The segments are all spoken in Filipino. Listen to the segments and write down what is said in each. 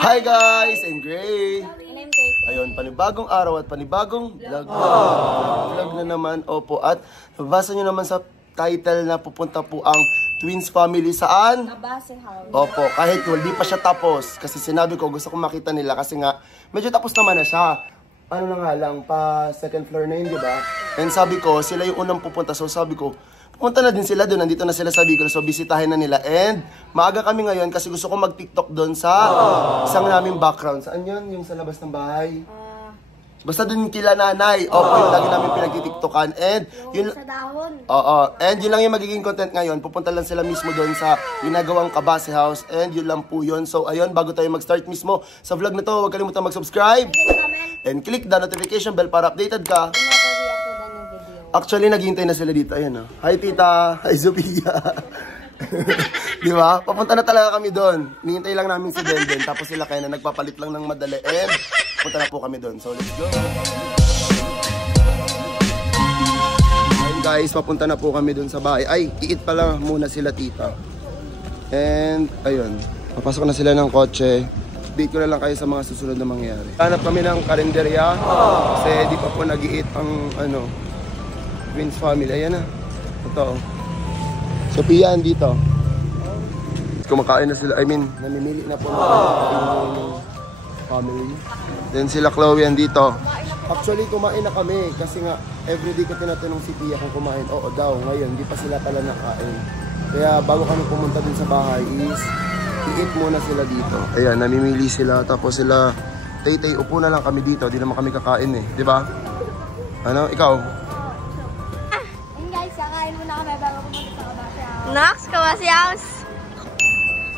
Hi guys! I'm Gray! And I'm Kate. Ayun, panibagong araw at panibagong vlog na naman. Opo, at nabasa nyo naman sa title na pupunta po ang Twins family saan? Kabase House. Opo, kahit hindi pa siya tapos. Kasi sinabi ko, gusto kong makita nila kasi nga, medyo tapos naman na siya. Ano na nga lang, pa second floor na yun, di ba? And sabi ko, sila yung unang pupunta. So sabi ko, pumunta na din sila doon. Nandito na sila sa Bicol. So bisitahin na nila. And maaga kami ngayon kasi gusto ko mag-TikTok doon sa isang naming background. Saan yun? Yung sa labas ng bahay? Basta doon kila nanay. Opo, yung lagi namin pinag-TikTokan. And yun, Sa dahon. oo. And yun lang yung magiging content ngayon. Pupunta lang sila mismo doon sa ginagawang Kabase House. And yun lang po yun. So ayun, bago tayo mag-start mismo sa vlog na to, huwag kalimutan mag-subscribe. And click the notification bell para updated ka. Actually, naghihintay na sila dito. Ayan, oh. Hi, tita. Hi, Sophia. Di ba? Papunta na talaga kami doon. Hinihintay lang namin si Denden. Tapos sila kaya na nagpapalit lang ng madali. And punta na po kami doon. So, let's go. Ayun, guys. Papunta na po kami doon sa bahay. Ay, iit pala muna sila, tita. And, ayun. Papasok na sila ng kotse. Update ko na lang kayo sa mga susunod na mangyayari. Hanap kami ng karinderya. Kasi di pa po nag-iit ang, Twins family. Ayan na. Ito. Sophia, andito. Kumakain na sila. I mean, namimili na po ng family. Then sila Chloe andito. Actually, kumain na kami. Kasi nga, everyday ko tinatanong si Pia kung kumain. Oo daw. Ngayon, hindi pa sila pala nakain. Kaya bago kami pumunta din sa bahay is, i-eat muna sila dito. Ayan, namimili sila. Tapos sila, tay-tay, upo na lang kami dito. Di naman kami kakain eh. Di ba? Ano? Ikaw? Nox, Kabase House.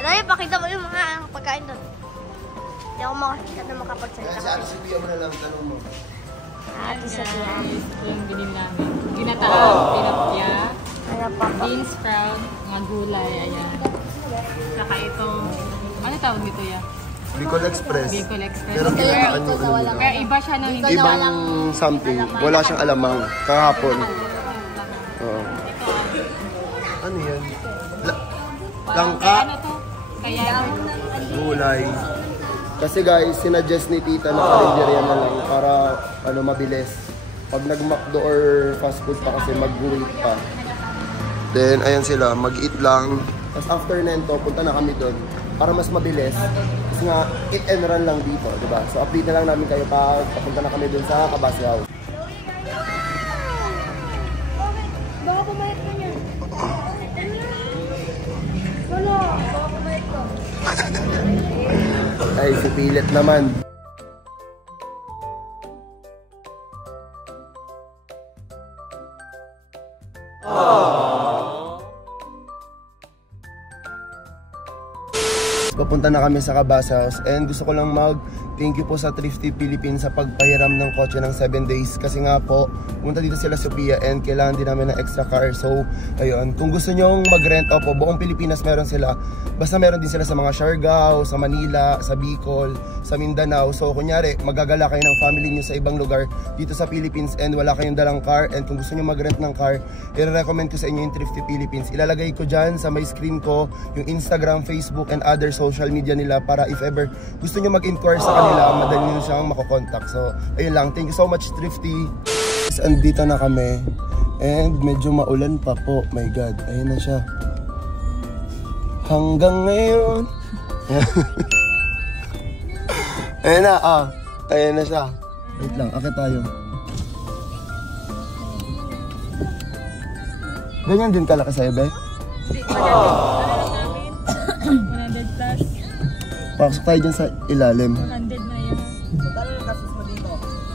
Ano yung pakita mo yung mga pagkain doon? Hindi ako makakita na makapagsalita. Si Ate Sophia mo na lang, tanong mo. Ate Sophia. Yung binili namin. Ginataang tilapia, Ano pa po? bean sprout, mga gulay, ayan. Saka itong, ano tawag dito ya? Bicol Express. Bicol Express. Pero kinakaan yung ano nila. Pero iba siya nung hindi Ibang something. Wala siyang alamang. Kahapon. Oo. Ano yan? Langka. Ano to? Kaya Gulay. Kasi guys, sinuggest ni tita na karinderya na lang para mabilis. Pag nag-McDo or fast food pa kasi mag-wait pa. Then, ayan sila, mag-eat lang. Tapos after nento, punta na kami doon para mas mabilis. Kasi nga, eat and run lang dito, diba? So, update na lang namin kayo pag papunta na kami doon sa Kabase House. Baka pumayat ka niya. Wala, baka pumayat ka. Ay, si Pilit naman. Papunta na kami sa Kabase House and gusto ko lang thank you po sa Thrifty Philippines sa pagpahiram ng kotse ng 7 days kasi nga po, pumunta dito sila Sophia and kailangan din namin ng extra car. So, ayun, kung gusto nyong mag-rent, opo, buong Pilipinas meron sila. Basta meron din sila sa mga Siargao, sa Manila, sa Bicol, sa Mindanao. So, kunyari, magagala kayo ng family nyo sa ibang lugar dito sa Philippines and wala kayong dalang car and kung gusto nyo mag-rent ng car, i-recommend ko sa inyo yung Thrifty Philippines. Ilalagay ko dyan sa may screen ko yung Instagram, Facebook, and other social media nila para if ever gusto nyo mag-inquire sa kanila, madali nyo siyang makokontakt. So, ayun lang. Thank you so much, Thrifty. Andito na kami. And medyo maulan pa po. My God. Ayun na siya. Hanggang ngayon. Ayun na. Ayun na siya. Wait lang. Akit tayo. Ganyan din kalaki sa'yo, Be? 100 plus. Pasok tayo dyan sa ilalim. 100 na yan.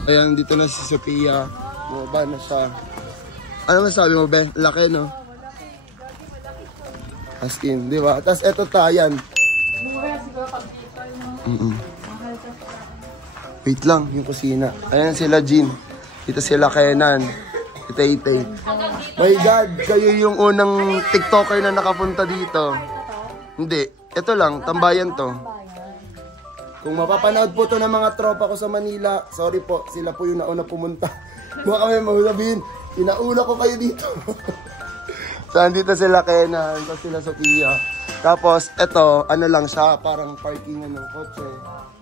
Ayan, dito na si Sophia. Bumaba na siya. Ano masabi mo, Be? Laki, no? As in, di ba? Tapos eto tayan. Wait lang, yung kusina. Ayan sila, Jean. Dito sila Kenan. Itay-itay. My God, kayo yung unang TikToker na nakapunta dito. Hindi. Ito lang, tambayan to. Kung mapapanood po to ng mga tropa ko sa Manila, sorry po, sila po yung nauna pumunta. Baka kami masabihin, inauna ko kayo dito. So, andito sila Kenan, tapos sila Sophia. Tapos, eto, ano lang siya, parang parkingan ng kotse.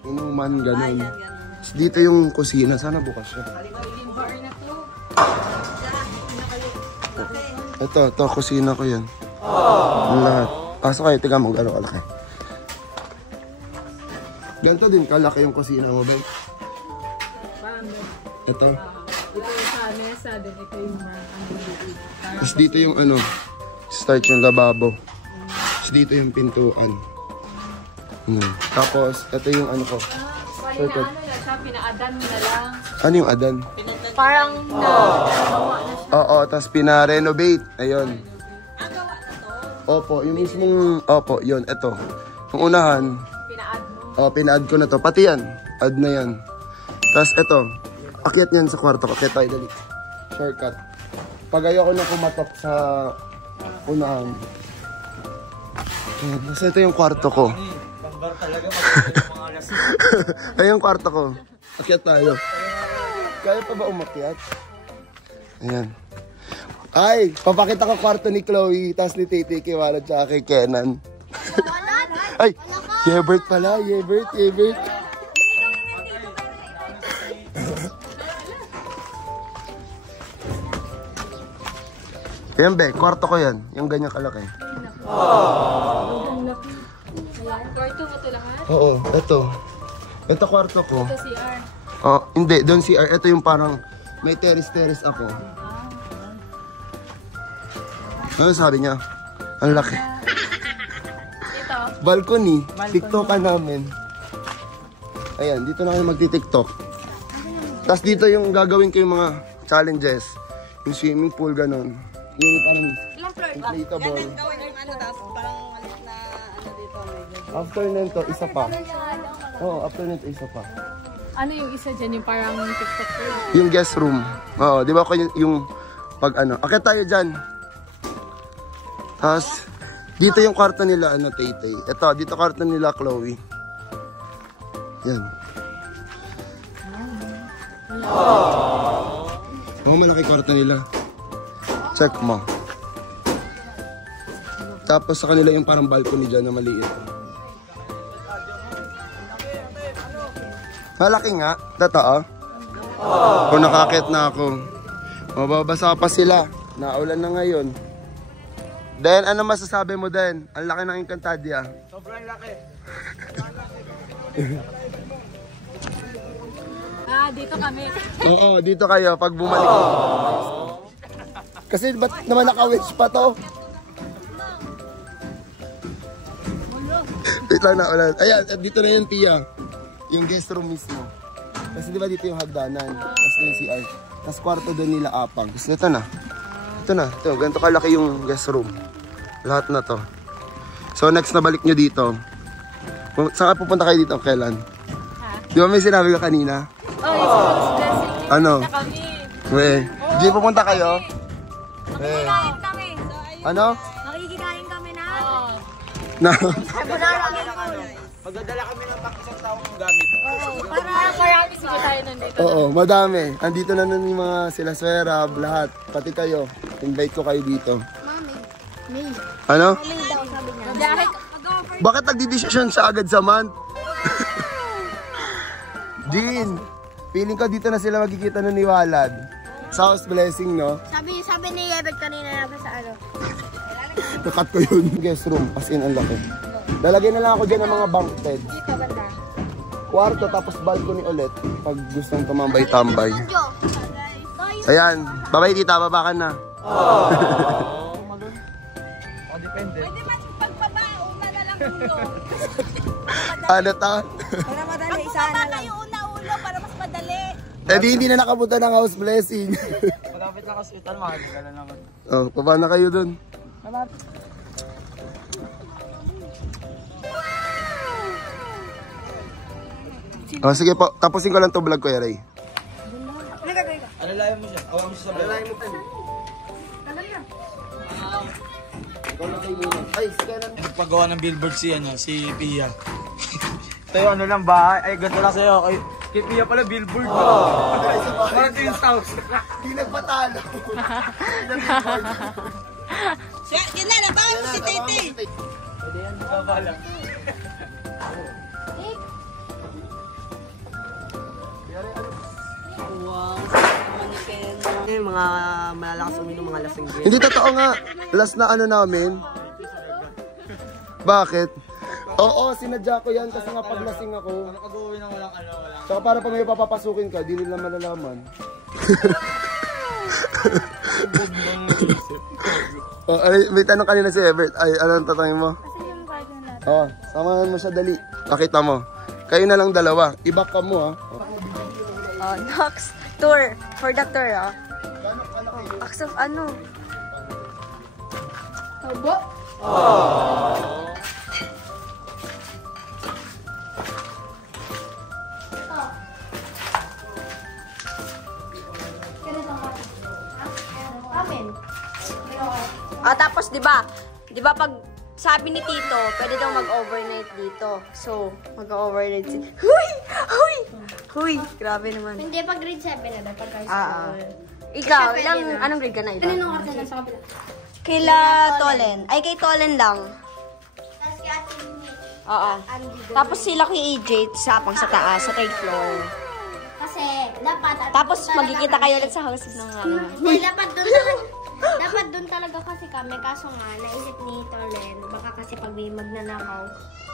Inuman, ganun. Tapos dito yung kusina. Sana bukas siya. Ito, kusina ko yan. Ang lahat. Pasok kayo, tiga mo, gano'n kalaki. Ganito din kalaki yung kusina mo, ba? Ito. Ito yung sa mesa, then ito yung Tapos dito yung ano, start yung lababo. Tapos dito yung pintuan. Tapos, ito yung ano ko. Circuit. Ano na siya, pinaadan mo na lang. Ano yung adan? Parang nagawa na siya. Oo, tapos pina-renovate. Ayun. Opo, yung mismong, opo, yun, ito. Yung unahan, Pinaad mo. pina-add ko na to. Pati yan, add na yan. Tapos ito, akyat yan sa kwarto ko. Kaya tayo dali. Shortcut. Pag ayoko na kumatok sa unahan. Basta ito yung kwarto ko. Ay, yung kwarto ko. Akyat tayo. Kaya pa ba umakyat? Ayan. Ay, papakita ko kwarto ni Chloe, tapos ni Titi, kay Wala, tsaka kay Kenan. Ay, Yebert pala, Yebert. Yan be, kwarto ko yan. Yung ganyan kalaki. Kwarto mo ito lahat? Oo, ito. Ito kwarto ko. Ito CR. Oh, hindi, doon CR. Ito yung parang may terrace ako. Ano sabi niya? Ang laki. Ito. Balcony. TikTokan namin. Ayan, dito na kayo magti-TikTok. Tapos dito yung gagawin ko yung mga challenges. Yung swimming pool, ganun. Yung parang inflatable. After nito, isa pa. Oo, after nito, isa pa. Ano yung isa dyan? Yung parang TikTok ko? Yung guest room. Oo, di ba ko yung pag ano. Akit tayo dyan. Tapos, dito yung kwarto nila, ano, Tay-Tay. Ito, dito kwarto nila, Chloe. Yan. Oo, malaki kwarto nila. Check mo. Tapos sa kanila yung parang balcony dyan na maliit. Malaki nga. Totoo. Kung nakakit na ako. Mababasa pa sila. Naulan na ngayon. Den, ano masasabi mo, Den? Ang laki ng Encantadia. Sobrang laki. Dito kami. Oo, dito kayo pag bumalik. Kasi ba't naman naka-witch pa to? Wait lang na ulan. Ayan, dito na yun, Pia. Yung guest room mismo. Kasi di ba dito yung hagdanan. Tapos na yung CR. Tapos kwarto doon nila apang. Kasi ito na. Ito na. Ito, ganito kalaki yung guest room. Lahat na to. So next na balik nyo dito. Saan ka pupunta kayo dito? Kailan? Di ba may sinabi ka kanina? Oh, it's blessing. Ano? Na kami. Weh. Di pupunta kayo? Makikikain kami. Ano? Makikikain kami na. Oo. Na? Magdadala kami ng isang taong gamit. Para marami sige tayo nandito. Oo, madami. Andito na nun yung mga sila Swera, lahat. Pati kayo. Invite ko kayo dito. May. Ano? May daw sabi niya. Biyahe. Bakit nagdidesisyon siya agad sa month? Jean, feeling ko dito na sila magkikita nun ni Walad. Sa house blessing, no? Sabi ni Yebet kanina na sa ano. Nakat ko yun. Guest room, as in ang laki. Lalagay na lang ako dyan ng mga bunk bed. Dito banda. Kwarto, tapos balcony ulit. Pag gustong tumambay-tambay. Jojo. Ayan, babay tita, baba ka na. Depende. Pwede man pagbabaon na lang ulo. Ano ta? Para madali, isa na lang. Kayo una-ulo para mas madali. Eh di hindi na nakapunta ng house blessing. Malapit lang kasi ito, makakita na naman. Oh, paba na kayo dun. Oh, sige po, tapusin ko lang to vlog ko, Ray. Alalayan mo siya. Awan mo siya sa alalayan mo tayo. Ay, sige lang. Nagpagawa ng billboard si, si Pia. Ito yung ano lang bahay. Ay, ganito lang sa'yo. Kay Pia pala billboard. Parang ito yung house. Di nagpatalo. Kinala, bakit mo si Tete? Baba lang. Wow. Mga malalakas uminom, mga lasing din. Hindi totoo nga. Last na ano namin. Bakit? Oo, sinadya ko yan kasi nga paglasing ako. Pag-uwi na walang ano, walang... Saka para pag may papapasukin ka, di nila malalaman. Oh, ay, may tanong kanina si Everett. Ay, anong tatanungin mo? Kasi yung garden natin. Oo, samahan mo siya dali. Nakita mo. Kayo na lang dalawa. I-back ka mo ha. Next tour. For the tour, Acts of ano? Obo. Amen. Tapos 'di ba pag sabi ni Tito, pwede daw mag-overnight dito. So, mag-overnight si... Huy! Grabe naman. Hindi, pag grade 7 na daw, pag high Ah, school. Ikaw, anong grade ka na? Ano nung arte na sa kapila? Kaila Tolen. Ay, kay Tolen lang. Tapos kay Ate Mimi. Oo. Tapos sila kay AJ, sapang sa taas, sa third floor. Kasi, dapat... Tapos magkikita kayo ulit sa houses ng ano. Hindi, dapat doon talaga. Dapat doon talaga kasi kami. Kaso nga, naisip ni Tolen, baka kasi pag may magnanakaw,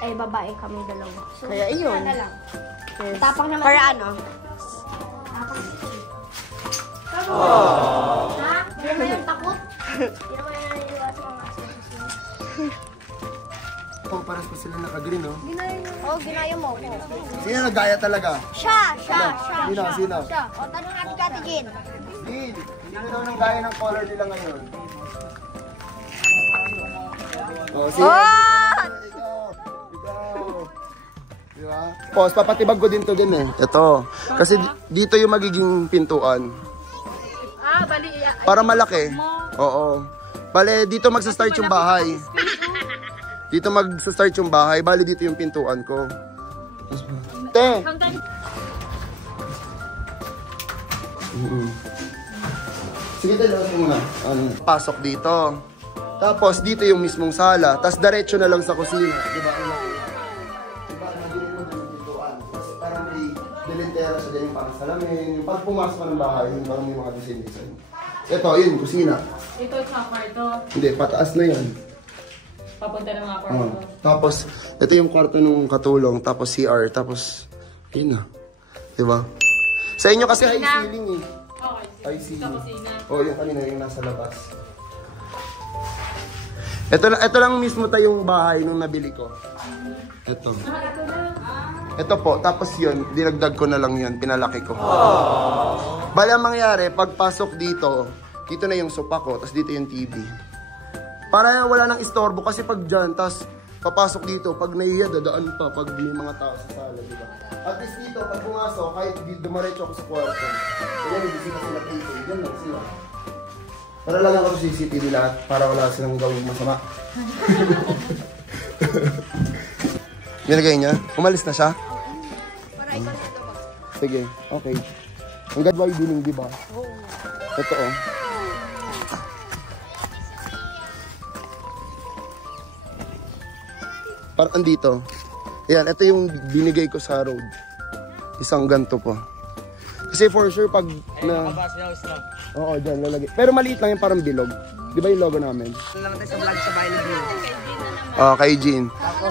ay babae kami dalawa. So, Kaya iyon. na lang. Yes. Tapang naman. Para ano? Ha? Hindi naman yung takot. Hindi naman yung naiiwas mga aso. Oh, paras pa sila naka-green, no? Oo, ginaya mo. Sino nagaya talaga? Siya. Sino? O, tanong natin kay Ate Jean. Hindi. Sino daw nang gaya ng color nila ngayon? Oh, sino? Ikaw. Diba? Pos, papatibag ko din to din eh. Ito. Kasi dito yung magiging pintuan. Bali. Para malaki. Oo. Bale, dito magsa-start yung bahay. Dito magsa-start yung bahay. Bali, dito yung pintuan ko. Te! Sige, dalawa muna. Pasok dito. Tapos, dito yung mismong sala. Tapos, diretso na lang sa kusina. Diba? Diba? Nagiging mo din yung pintuan. Kasi parang may delintera siya din yung parang salamin. Yung pag pumasok ka ng bahay, yung parang may mga design-design. Ito, yun, kusina. Ito yung mga kwarto. Hindi, pataas na yan. Papunta ng mga kwarto. Tapos, ito yung kwarto nung katulong. Tapos, CR. Tapos, yun na. Diba? Sa inyo kasi high ceiling eh. Okay. High Sa ceiling. kusina. Oo, yung kanina yung nasa labas. Ito lang mismo tayong bahay nung nabili ko. Ito. Ito po, tapos yun, dinagdag ko na lang yun, pinalaki ko. Bali ang mangyari, pagpasok dito, dito na yung sopa ko, tapos dito yung TV. Para wala nang istorbo, kasi pag dyan, tapos papasok dito, pag nahiya, dadaan pa, pag may mga tao sa sala, di ba? At least dito, pag pumasok, kahit dumaretso ako sa kwarto, kaya nabisita sila dito, dyan lang sila. Para lang ako sa CCTV lahat, para wala silang gawing masama. Binigay niya? Umalis na siya? Sige, okay. Ang God widening, di ba? Oo. Ito oh. Parang andito. Ayan, ito yung binigay ko sa road. Isang ganto po. Kasi for sure pag na... Oo, dyan lalagay. Pero maliit lang yung parang bilog. Di ba yung logo namin? Lang tayo sa vlog sa bahay ni Blue. Kay Jean.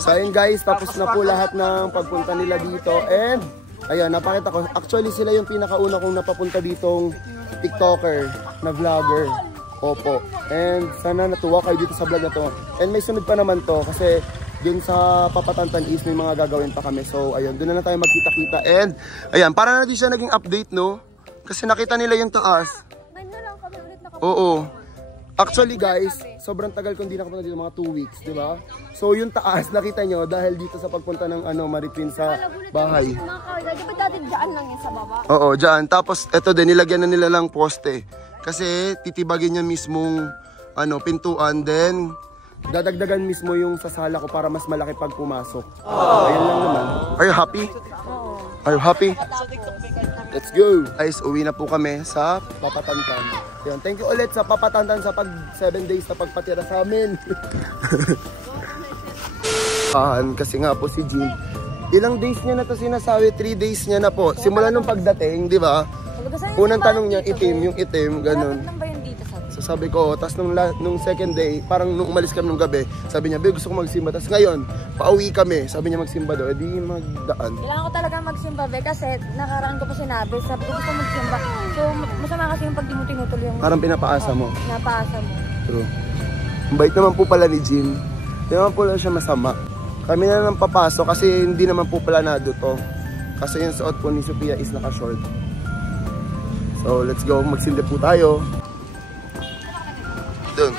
So ayun guys, tapos na po lahat ng pagpunta nila dito. And, ayan, napakita ko. Actually sila yung pinakauna kong napapunta ditong TikToker na vlogger. Opo. And sana natuwa kayo dito sa vlog na to. And may sunod pa naman to kasi dun sa Papatantan East may mga gagawin pa kami. So ayun, dun na tayo magkita-kita. And ayan, para na din siya naging update, no? Kasi nakita nila yung taas. Oo. Actually guys, sobrang tagal kong hindi nakapunta dito, mga 2 weeks, di ba? So yung taas, nakita nyo dahil dito sa pagpunta ng Maripin sa bahay. Di ba dati dyan lang yun sa baba? Oo, dyan. Tapos eto din, nilagyan na nila lang poste. Kasi titibagin niya mismong pintuan, then dadagdagan mismo yung sa sala ko para mas malaki pag pumasok. Ayun lang naman. Are you happy? Are you happy? Let's go! Guys, uwi na po kami sa Papatantan. Yan. Thank you ulit sa Papatantan sa 7 days na pagpatira sa amin. Kasi nga po si Jean, ilang days niya na to sinasabi, 3 days niya na po. Simula nung pagdating, di ba? Unang tanong niya, yung itim, ganun. So sabi ko, tapos nung second day, parang nung umalis kami nung gabi, sabi niya, gusto ko magsimba. Tapos ngayon, pauwi kami, sabi niya magsimba daw, edi magdaan. Kailangan ko talaga magsimba, be, kasi nakaraan ko pa sinabi, sabi ko gusto magsimba. So, masama kasi yung pag di mo tinutuloy yung... Parang pinapaasa mo. Napaasa mo. True. Ang bait naman po pala ni Jean. Hindi naman po lang siya masama. Kami na lang papasok kasi hindi naman po planado to. Kasi yung suot po ni Sophia is naka-short. So, let's go. Magsindi po tayo. Doon.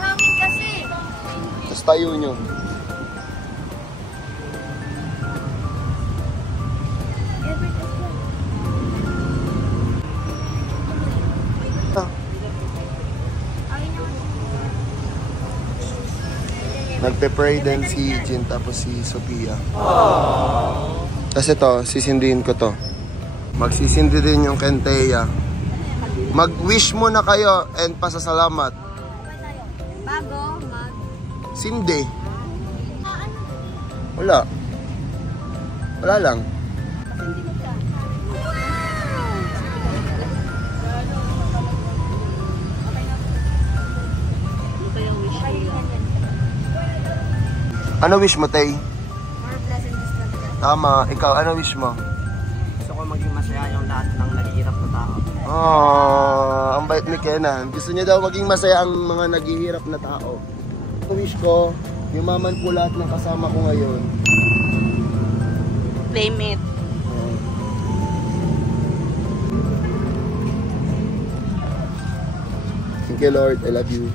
Hangin kasi. Tapos tayo nyo. Nagpe-pray din si Jean tapos si Sophia. Kasi to, sisindihin ko to. Magsisindi din yung Kenteya. Mag-wish muna kayo and pasasalamat. Bago, Sindi. Wala. Wala lang. Ano wish mo, Tay? more pleasant discovery. Tama. Ikaw, ano wish mo? Gusto ko maging masaya yung lahat ng naghihirap na tao. Oh, ang bait ni Kenan. Gusto niya daw maging masaya ang mga naghihirap na tao. Ang wish ko, yumaman po lahat ng kasama ko ngayon. Playmate. Thank you, Lord. I love you.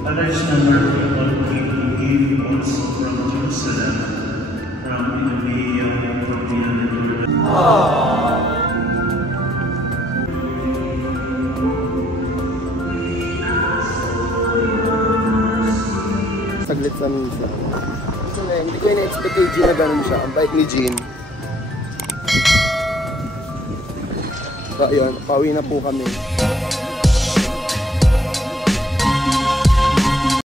Others number one people gave also from Jerusalem, from Idumea, from beyond the Jordan. Saglit sa minsan. So, hindi ko na-expect kay Jean na ganun siya. Ang bait ni Jean. So, ayun. Pauwi na po kami.